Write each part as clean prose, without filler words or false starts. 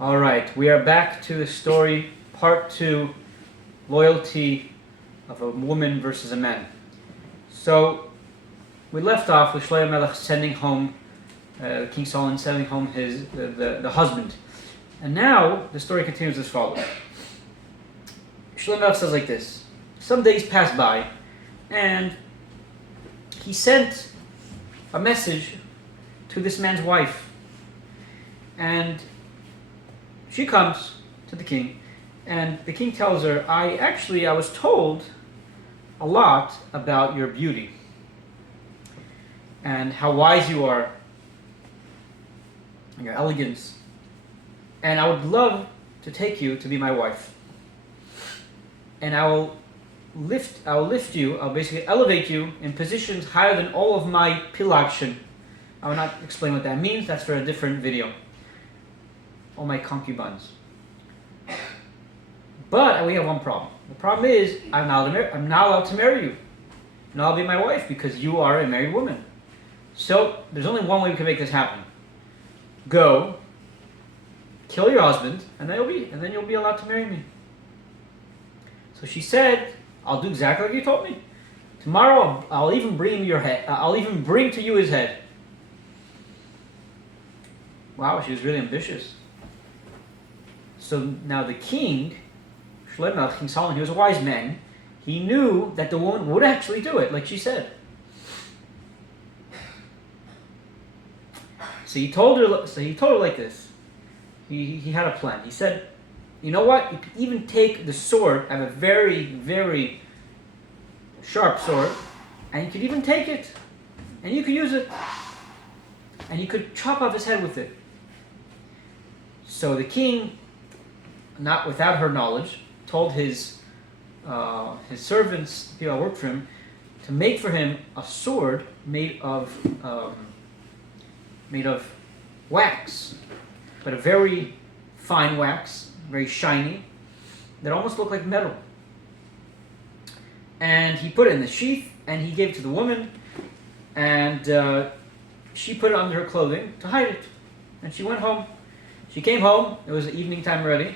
All right, we are back to the story, part two, loyalty of a woman versus a man. So we left off with Shlomo Melech sending home, King Solomon sending home the husband. And now the story continues as follows. Shlomo Melech says like this: some days passed by, and he sent a message to this man's wife. And she comes to the king, and the king tells her, I was told a lot about your beauty and how wise you are and your elegance, and I would love to take you to be my wife. And I will lift you, I'll basically elevate you in positions higher than all of my pilagshin. I will not explain what that means, that's for a different video. All my concubines. But we have one problem. The problem is I'm not allowed to marry you. You're not allowed to be my wife because you are a married woman. So there's only one way we can make this happen. Go, kill your husband, and then you'll be allowed to marry me. So she said, I'll do exactly like you told me. Tomorrow I'll even bring your head. I'll even bring to you his head. Wow, she was really ambitious. So now the king, Shlomo, King Solomon, he was a wise man. He knew that the woman would actually do it, like she said. So he told her like this. He had a plan. He said, you know what? You could even take the sword. I have a very, very sharp sword, and you could even take it, and you could use it, and you could chop off his head with it. So the king, not without her knowledge, told his servants, the people that worked for him, to make for him a sword made of wax, but a very fine wax, very shiny, that almost looked like metal. And he put it in the sheath, and he gave it to the woman, and she put it under her clothing to hide it. And she went home. She came home. It was evening time already.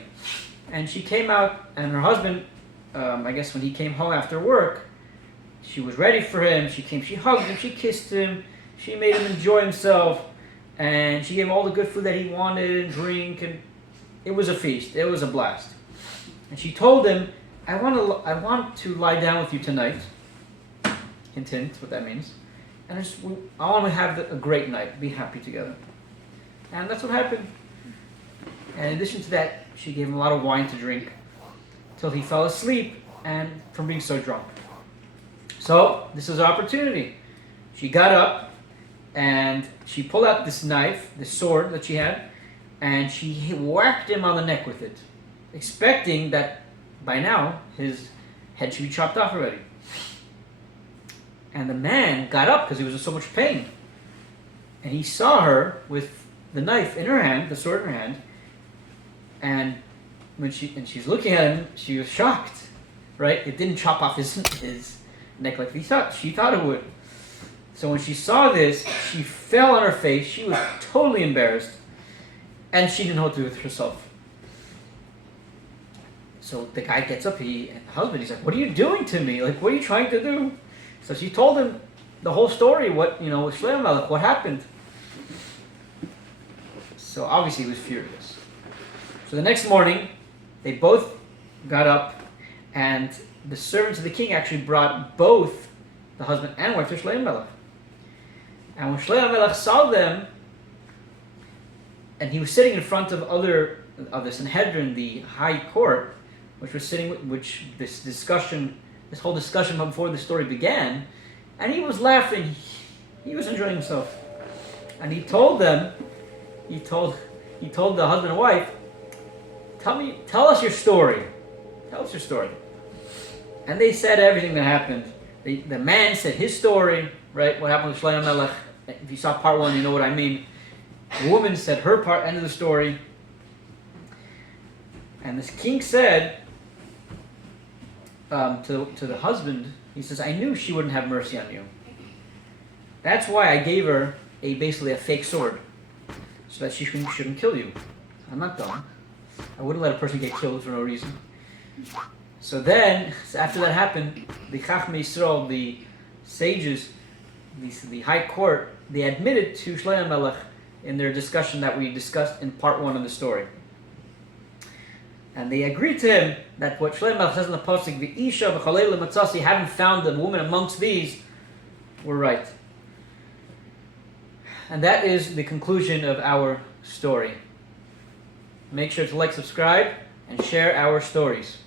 And she came out, and her husband, I guess when he came home after work, she was ready for him. She hugged him, she kissed him, she made him enjoy himself, and she gave him all the good food that he wanted and drink, and it was a feast. It was a blast. And she told him, I want to lie down with you tonight. Hint, hint, what that means. And I want to have a great night, be happy together. And that's what happened. And in addition to that, she gave him a lot of wine to drink till he fell asleep and from being so drunk. So this is an opportunity. She got up and she pulled out this knife, this sword that she had, and she whacked him on the neck with it, expecting that by now his head should be chopped off already. And the man got up because he was in so much pain. And he saw her with the knife in her hand, the sword in her hand, and when she's looking at him, she was shocked, right? It didn't chop off his neck like she thought it would. So when she saw this, she fell on her face. She was totally embarrassed, and she didn't know what to do with herself. So the guy gets up, the husband, he's like, "What are you doing to me? Like, what are you trying to do?" So she told him the whole story, with Shlomo Melech, what happened. So obviously he was furious. So the next morning, they both got up, and the servants of the king actually brought both the husband and wife to Shlomo Melech. And when Shlomo Melech saw them, and he was sitting in front of the Sanhedrin, the high court, this whole discussion before the story began, and he was laughing, he was enjoying himself. And he told them, he told the husband and wife, tell us your story. Tell us your story. And they said everything that happened. The man said his story, right? What happened with Shlomo Melech. If you saw part one, you know what I mean. The woman said her part, end of the story. And this king said to the husband, he says, I knew she wouldn't have mercy on you. That's why I gave her basically a fake sword, so that she shouldn't kill you. I'm not done. I wouldn't let a person get killed for no reason. So then, after that happened, the Chachmei Yisrael, the sages, the high court, they admitted to Shlomo Melech in their discussion that we discussed in part 1 of the story. And they agreed to him that what Shlomo Melech says in the pasuk, "V'isha v'chalei l'matzasi," having found the woman amongst these, were right. And that is the conclusion of our story. Make sure to like, subscribe, and share our stories.